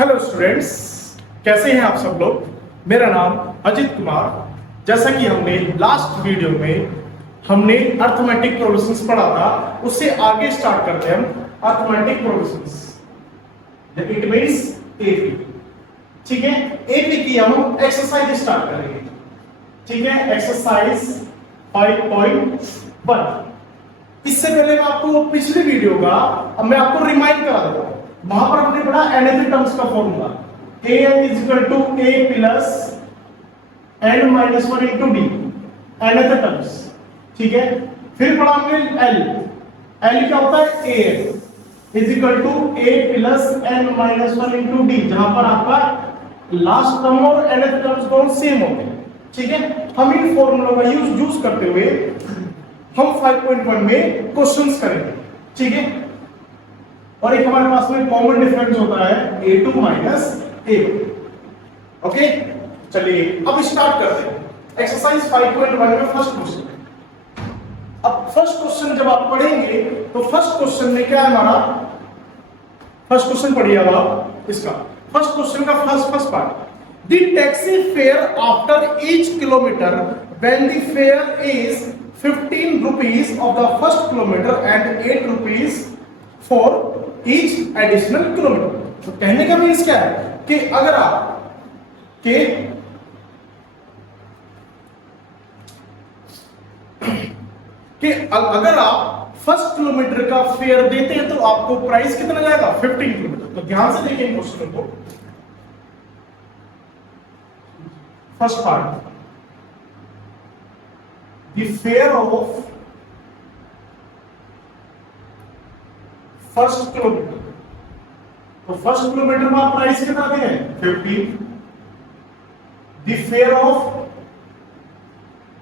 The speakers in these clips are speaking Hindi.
हेलो स्टूडेंट्स, कैसे हैं आप सब लोग। मेरा नाम अजित कुमार। जैसा कि हमने लास्ट वीडियो में हमने अर्थमेटिक प्रोग्रेशंस पढ़ा था, उससे आगे स्टार्ट करते हैं हम arithmetic progressions. It means AP. ठीक है, एपी की हम एक्सरसाइज स्टार्ट करेंगे। ठीक है, एक्सरसाइज 5.1। इससे पहले मैं आपको पिछली वीडियो का अब मैं आपको रिमाइंड करा देता हूं। वहां पर हमने पढ़ा एनएथ टर्म्स का formula an = a plus n - 1 into d, nth terms. ठीक है, फिर पढ़ा हमने l क्या होता है an = a plus n - 1 into d, जहां पर आपका लास्ट टर्म और nth टर्म्स दोनों सेम होते हैं। ठीक है, हम इन फॉर्मूलों का यूज करते हुए हम 5.1 में क्वेश्चंस करेंगे। ठीक है, और एक हमारे पास में कॉमन डिफरेंस होता है a2 - a1। ओके, चलिए अब स्टार्ट करते हैं एक्सरसाइज 5.1 में फर्स्ट क्वेश्चन। अब फर्स्ट क्वेश्चन जब आप पढ़ेंगे तो फर्स्ट क्वेश्चन में क्या है हमारा, फर्स्ट क्वेश्चन पढ़िए अब आप इसका। फर्स्ट क्वेश्चन का first part, the taxi fare after each kilometre when the fair is 15 rupees of the first kilometer and 8 rupees for each additional kilometer। तो कहने का मीन्स क्या है कि अगर आप अगर आप फर्स्ट किलोमीटर का फेयर देते हैं तो आपको प्राइस कितना जाएगा 15 किलोमीटर। तो ध्यान से देखिए क्वेश्चन को। First part, the fare of first kilometre. तो फर्स्ट किलोमीटर में आप प्राइस कितना दे रहे हैं 15। the fare of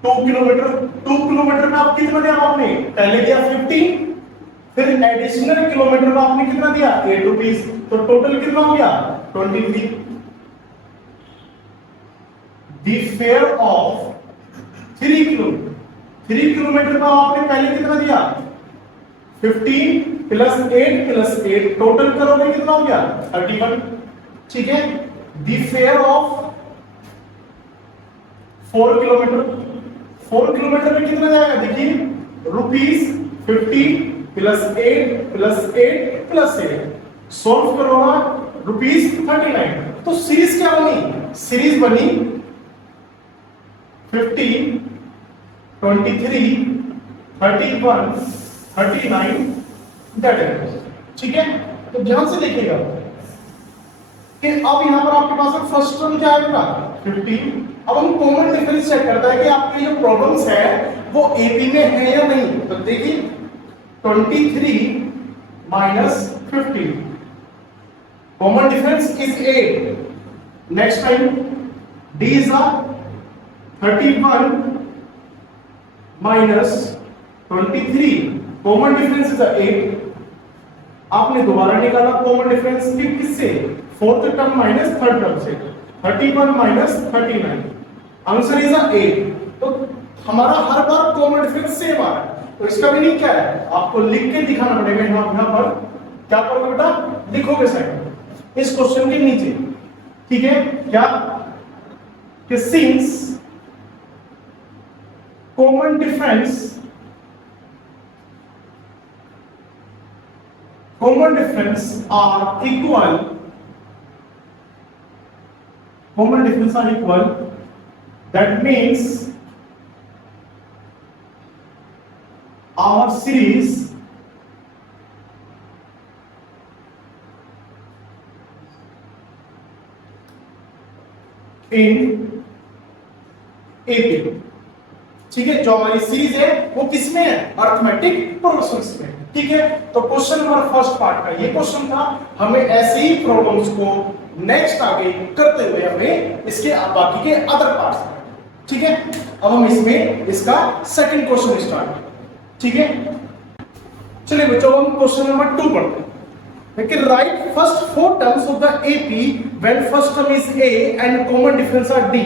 2 किलोमीटर में आप कितना दिया आपने, पहले दिया 15, फिर एडिशनल किलोमीटर में आपने कितना दिया 8 रुपीस, तो टोटल कितना हो गया 23। the fare of 3 किलोमीटर में आपने पहले कितना दिया 15 + 8 टोटल करोगे कितना हो गया 31। ठीक है, द फेयर ऑफ 4 किलोमीटर में कितना जाएगा देखिए रुपीस 50 + 8 + 8 सॉल्व करोगा रुपीस 39। तो सीरीज क्या बनी, सीरीज बनी 15 23 31 39 दैट इज। ठीक है, तो ध्यान से देखिएगा कि अब यहां पर आपके पास फर्स्ट टर्म क्या आएगा 15। अब हम कॉमन डिफरेंस चेक करता है कि आपकी जो प्रॉब्लम्स है वो एपी में है या नहीं। तो देखिए 23 - 15, common difference is 8। Next time D is 31 - 23, common difference is 8। आपने दोबारा निकाला कॉमन डिफरेंस किससे, fourth term minus third term से, 31 - 39, आंसर इज 8। तो हमारा हर बार कॉमन डिफरेंस सेम आ रहा है। तो इसका मीनिंग क्या है, आपको लिख के दिखाना पड़ेगा। यहां पर क्या करोगे बेटा, लिखोगे साइड इस क्वेश्चन के नीचे। ठीक है, क्या कि since common difference are equal, that means our series in AP। ठीक है, जो हमारी सीरीज है वो किसमें है, अर्थमेटिक प्रोग्रेशंस में। ठीक है, तो क्वेश्चन नंबर फर्स्ट पार्ट का ये क्वेश्चन था। हमें ऐसे ही प्रॉब्लम्स को नेक्स्ट आगे करते हुए हमें इसके बाकी के अदर पार्ट्स। ठीक है, अब हम इसमें इसका सेकंड क्वेश्चन स्टार्ट। ठीक है, चलिए बच्चों हम क्वेश्चन नंबर 2 पढ़ते हैं। कि right first 4 terms of the AP when first term is a and common difference are d।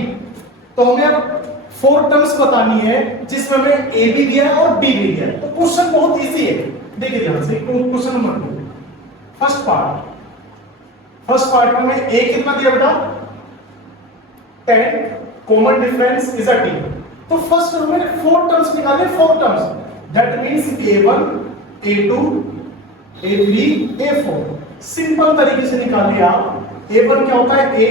तो हमें अब 4 टर्म्स बतानी है जिसमें हमें a भी दिया है और d भी दिया है। तो क्वेश्चन बहुत इजी है, देखिए ध्यान से। Question number 2 first part, first part में ए कितना दिया बेटा 10, common difference is a T. तो फर्स्ट हमें 4 टर्म्स निकाले, 4 terms, that means a1 a2 a3 a4। Simple तरीके से निकाल लिया। a1 क्या होता है a,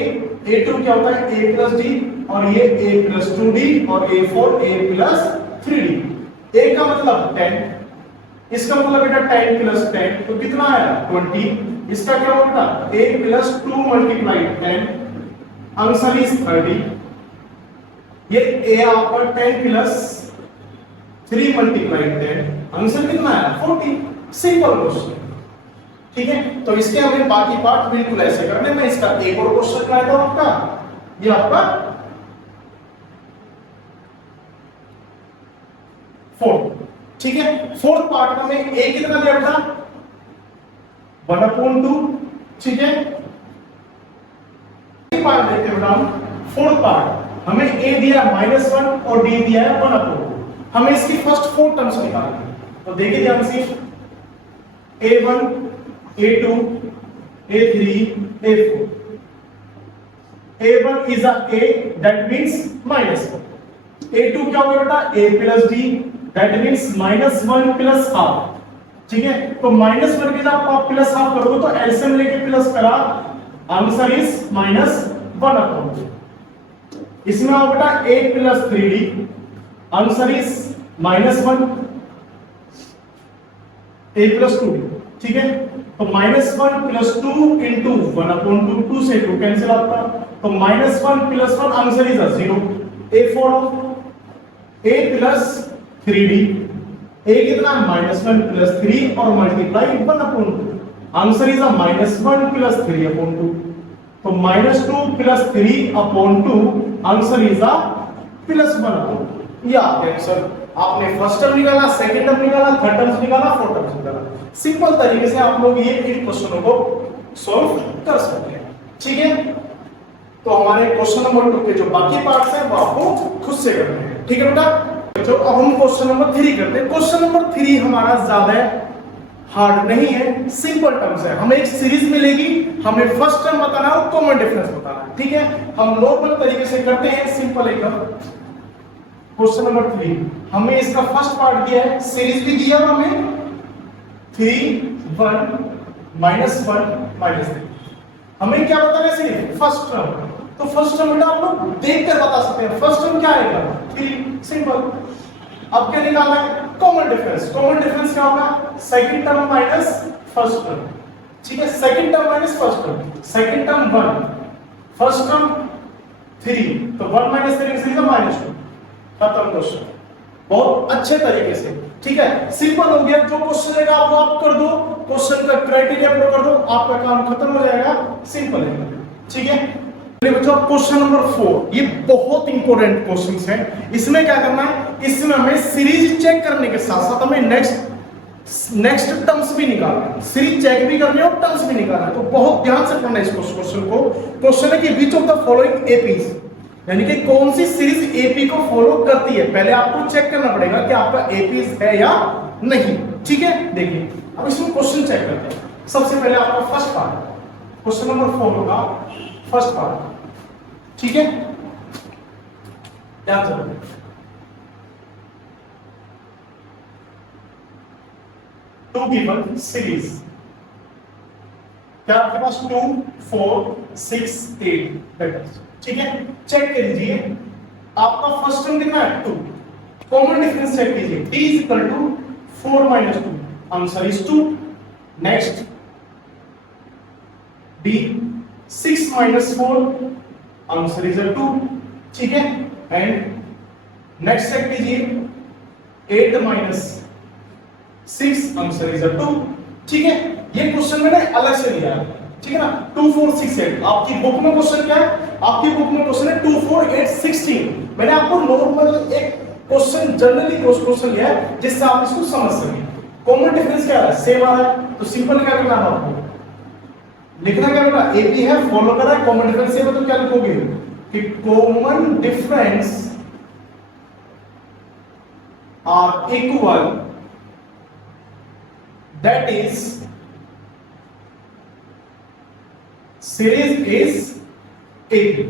a2 क्या होता है a प्लस डी, और ये a प्लस 2d, और a4 a plus 3d। a का मतलब 10, इसका मतलब बेटा 10 प्लस 10 तो कितना आया 20। इसका क्या होगा a plus 2 multiplied 10, answer is 30। ये a आपका 10 प्लस 3 मल्टीप्लाइड 10, आंसर कितना आया 40। सिंपल क्वेश्चन, ठीक है। तो इसके हमें बाकी पार्ट बिल्कुल ऐसे करने में। इसका एक और क्वेश्चन बनाया था आपका, ये आपका 4, ठीक है। फोर्थ पार्ट में a कितना दिया था 1/2, ठीक है। पार्ट देखते हैं बेटा, फोर्थ पार्ट हमें a दिया -1 और d दिया है 1/2। हमें इसकी फर्स्ट 4 टर्म्स निकालनी है। तो देखिए ध्यान से, a1 a2 a3 a4। a1 is a a, that means -1। a2 क्या होगा बेटा a plus d, that means -1 plus half, ठीक है। तो -1 के जब आप प्लस हाफ करोगे तो एलसीएम लेके प्लस करा, आंसर इज -1/2। इसमें आओ बेटा a plus 3d, answer is -1, a plus 2d, ठीक है। तो -1 प्लस 2 इंटू 1/2, 2 से 2 कैंसिल आता, तो -1 plus 1 answer is 0। a4 a plus 3d, a कितना -1 प्लस 3 और मल्टीप्लाई 1/2, आंसर इज -1 प्लस 3/2। तो -2 प्लस 3/2, आंसर इज +1/2। ये आपका आंसर। आपने फर्स्ट टर्म निकाला, सेकंड टर्म निकाला, थर्ड टर्म निकाला, फोर्थ टर्म निकाला। सिंपल तरीके से आप लोग ये इन क्वेश्चनों को सॉल्व कर सकते हैं, ठीक है। तो हमारे क्वेश्चन नंबर 2 के जो बाकी पार्ट्स हैं वो आपको खुद से करने हैं, ठीक है बेटा। तो अब हम क्वेश्चन नंबर 3 करते हैं। क्वेश्चन नंबर 3 हमारा ज्यादा हार्ड नहीं है, सिंपल टर्म्स है। हमें एक सीरीज मिलेगी, हमें फर्स्ट टर्म बताना है और कॉमन डिफरेंस बताना है, ठीक है। हम नॉर्मल तरीके से करते हैं, सिंपल एकदम। क्वेश्चन नंबर 3 हमें इसका फर्स्ट पार्ट दिया है, सीरीज भी दिया हमें 3 1 -1 -3। हमें क्या बताना है सिर्फ फर्स्ट टर्म। तो फर्स्ट टर्म बेटा आप लोग देखकर बता सकते हैं फर्स्ट टर्म क्या आएगा 3, सिंपल। अब क्या निकालना है कॉमन डिफरेंस। कॉमन डिफरेंस क्या होगा second term minus first term, ठीक है। Second term minus first term, second term 1, first term 3, तो 1 - 3 इज -2। खत्म क्वेश्चन, बहुत अच्छे तरीके से, ठीक है। सिंपल हो गया। जो क्वेश्चन रहेगा आप कर दो, क्वेश्चन का क्राइटेरिया पूरा कर दो, आपका काम खत्म हो जाएगा, सिंपल है, ठीक है। बच्चों क्वेश्चन नंबर 4 ये बहुत इंपॉर्टेंट क्वेश्चंस हैं। इसमें क्या करना है, इसमें हमें सीरीज चेक करने के साथ साथ हमें नेक्स्ट टर्म्स भी निकालना है, सीरीज चेक भी करनी है और टर्म्स भी निकालना है। तो बहुत ध्यान से पढ़ना है इस क्वेश्चन को। क्वेश्चन है कि which of the following APs, यानी कि कौन सी सीरीज एपी को फॉलो करती है। पहले आपको चेक करना पड़ेगा कि आपका एपी है या नहीं, ठीक है। देखिए अब इसमें क्वेश्चन चेक करते हैं। सबसे पहले आपका फर्स्ट पार्ट, क्वेश्चन नंबर 4 होगा फर्स्ट पार्ट, ठीक है। ध्यान से टू गिवन सीरीज, क्या आपके पास 2 4 6 8, ठीक है। चेक कर लीजिए आपका फर्स्ट टर्म कितना है 2, कॉमन डिफरेंस चेक कीजिए d = 4 - 2, answer is 2। Next d 6 - 4, answer is 2, ठीक है। एंड नेक्स्ट चेक कीजिए 8 - 6, आंसर इज 2, ठीक है। ये क्वेश्चन मैंने अलग से लिया है, ठीक है ना। 2 4 6 8 आपकी बुक में क्वेश्चन क्या है, आपकी बुक में क्वेश्चन है 2 4 8 16। मैंने आपको नॉर्मल एक क्वेश्चन जनरली क्वेश्चन लिया है जिससे आप इसको समझ सकें। कॉमन डिफरेंस क्या है सेम आ रहा है, तो सिंपल क्या करना है आपको लिखना क्या बेटा एपी है फॉलो कर रहा है, कॉमन डिफरेंस सेम है, तो क्या लिखोगे कि common difference are equal, that is series is AP.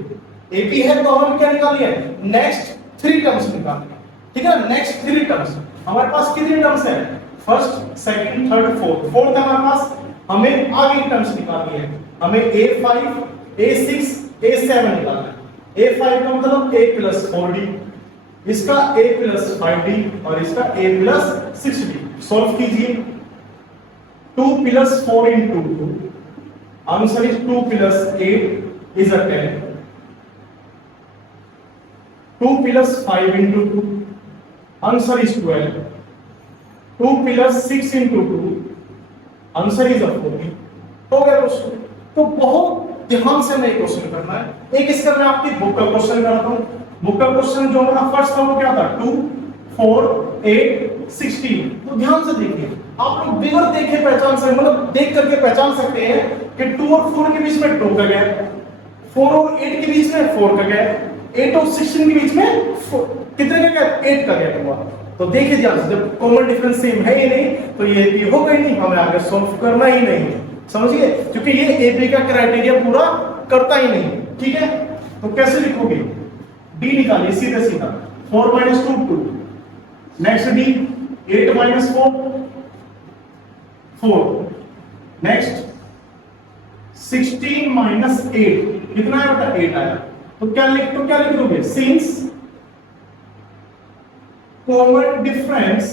AP है तो हम क्या निकालिए, नेक्स्ट 3 टर्म्स निकालिए, ठीक है। नेक्स्ट 3 टर्म्स हमारे पास कितने टर्म्स है, first second third fourth, fourth है हमारे पास, हमें आगे टर्म्स निकालनी है, हमें a5 a6 a7 निकालना है। a5 का मतलब a + 4d, इसका a + 5d और इसका a + 6d। सॉल्व कीजिए, 2 + 4 × 2, answer is 2 + 8 is 10, 2 + 5 × 2, answer is 12, 2 + 6 × 2, answer is 40। हो गया क्वेश्चन। तो बहुत ध्यान से मैं क्वेश्चन करना है। एक इसका मैं आपकी बुक का क्वेश्चन कराता हूं। बुक का क्वेश्चन जो हमारा फर्स्ट था वो क्या था, 2 4 8 16। तो ध्यान से देखिए, आप लोग बिगर देखे पहचान सकते, मतलब देख करके पहचान सकते हैं कि 2 और 4 के बीच में 2 का गैप, 4 और 8 के बीच में 4 का गैप, 8 और 16 के बीच में कितने का गैप, 8 का गैप हुआ। तो देखिए ध्यान से, जब कॉमन डिफरेंस सेम है ही नहीं तो ये एपी होगा ही नहीं, हमें आगे सॉल्व करना ही नहीं है, समझिए, क्योंकि ये एपी का क्राइटेरिया पूरा करता ही नहीं, ठीक है। तो कैसे लिखोगे, डी निकालिए सीधे सीधा, 4 - 2 2, नेक्स्ट डी 8 - 4 4, नेक्स्ट 16 - 8 कितना है बेटा, 8 आया। तो क्या लिख दोगे, since common difference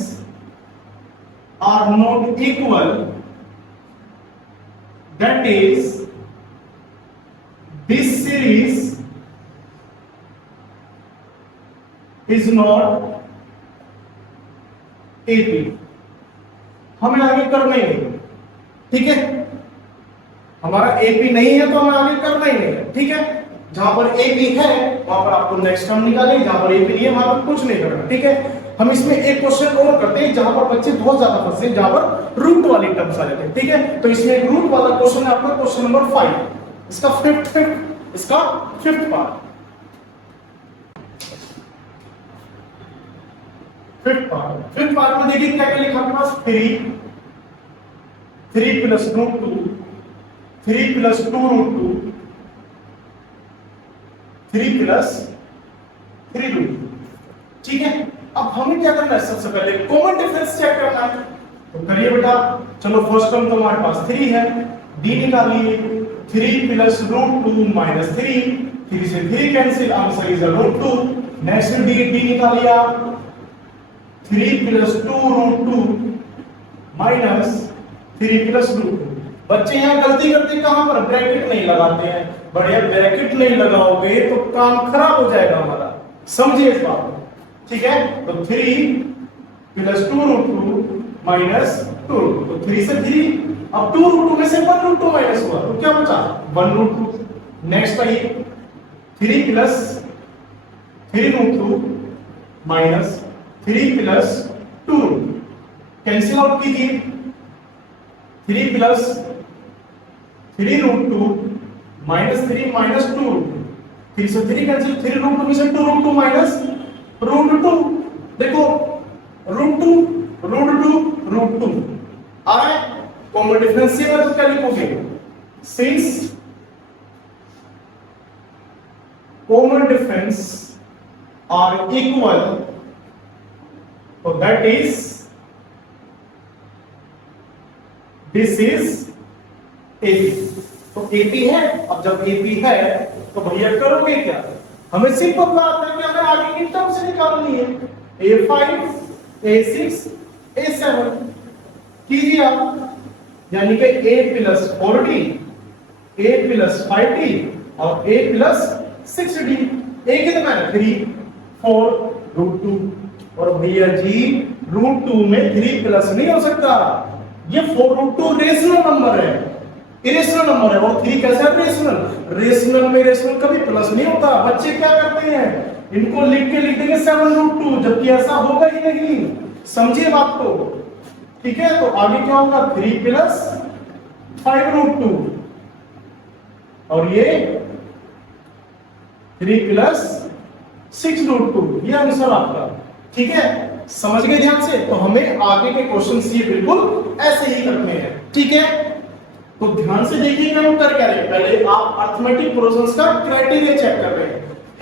are not equal, that is this series is not AP। हमें आगे करना ही नहीं, ठीक है, हमारा AP नहीं है तो हमें आगे करना ही नहीं है, ठीक है। जहां पर AP है वहां पर आपको नेक्स्ट टर्म निकालेंगे, जहां पर AP नहीं है वहां पर कुछ नहीं करना, ठीक है। हम इसमें एक क्वेश्चन और करते हैं जहां पर बच्चे बहुत ज्यादा फंसते हैं, जहां पर रूट वाली टर्म्स आ जाते हैं, ठीक है। तो इसमें एक रूट वाला क्वेश्चन है आपका, क्वेश्चन नंबर 5, इसका फिफ्थ पार्ट, फिफ्थ पार्ट में देखिए क्या क्या लिखा आपके पास, 3 + √2, 3 + 2√2, 3 + 3√2, ठीक है। अब हमें क्या करना है, सबसे पहले कॉमन डिफरेंस चेक करना है, तो करिए बेटा। चलो फर्स्ट टर्म तो हमारे पास 3 है, डी निकालिए, 3 + √2 - 3, 3 से 3 cancel, answer is √2। Next D निकालिए, 3 + 2√2 - 3 + √2। बच्चे यहाँ गलती करते कहां पर, ब्रैकेट नहीं लगाते हैं। बढ़िया, ब्रैकेट नहीं लगाओगे तो काम खराब हो जाएगा हमारा, समझिए इस बात को, ठीक है। तो 3 + 2√2 - 2√2, तो 3 से 3, अब 2√2 में से 1√2 माइनस हुआ तो क्या बचा, 1√2। नेक्स्ट आइए, 3 + 3√2 - 3 + 2√2, कैंसिल आउट कीजिए, 3 + 3√2 - 3 - 2√2, 3 से 3 कैंसिल, 3√2 में से 2√2 माइनस √2, देखो √2 आ रहा है। कॉमन डिफरेंस से मतलब क्या लिखोगे, since common difference are equal, तो that is this is AP. तो एपी है, अब जब एपी है तो भैया करोगे क्या, हमें सिर्फ बतलाता है कि हमें आगे की टर्म से निकालनी है, a5 a6 a7 कीजिए आप, यानी कि a + 4d, a + 5d और a + 6d। a कितना है, 3 4 √2, और भैया जी √2 में 3 प्लस नहीं हो सकता, ये 4√2 रेशनल नंबर है, इरेशनल नंबर है, और 3 कैसा है, रेशनल। रेशनल में रेशनल कभी प्लस नहीं होता। बच्चे क्या करते हैं, इनको लिख देंगे 7√2, जबकि ऐसा होगा ही नहीं, समझिए बात को, ठीक है। तो आगे क्या होगा, 3 + 5√2 और ये 3 + 6√2, ये आंसर आपका, ठीक है। समझ गए ध्यान से। तो हमें आगे के क्वेश्चन ये बिल्कुल ऐसे ही करने हैं, ठीक है। तो ध्यान से देखिए कि हम कर क्या रहे हैं। पहले आप अर्थमेटिक प्रोसेस का क्राइटेरिया चेक कर रहे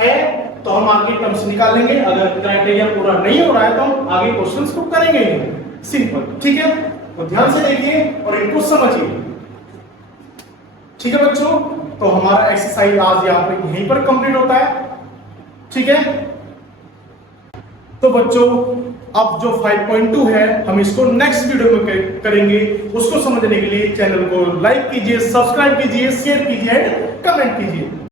हैं तो हम आगे टर्म्स निकालेंगे, अगर क्राइटेरिया पूरा नहीं हो रहा है तो हम आगे क्वेश्चंस को करेंगे ही। सिंपल, ठीक है। तो ध्यान से देखिए और इनको समझिए, ठीक है बच्चों। तो हमारा एक्सरसाइज आज यहाँ पर यहीं पर कंप्लीट होता है, ठीक है। तो बच्चों अब जो 5.2 है हम इसको नेक्स्ट वीडियो में करेंगे। उसको समझने के लिए चैनल को लाइक कीजिए, सब्सक्राइब कीजिए, शेयर कीजिए, कमेंट कीजिए।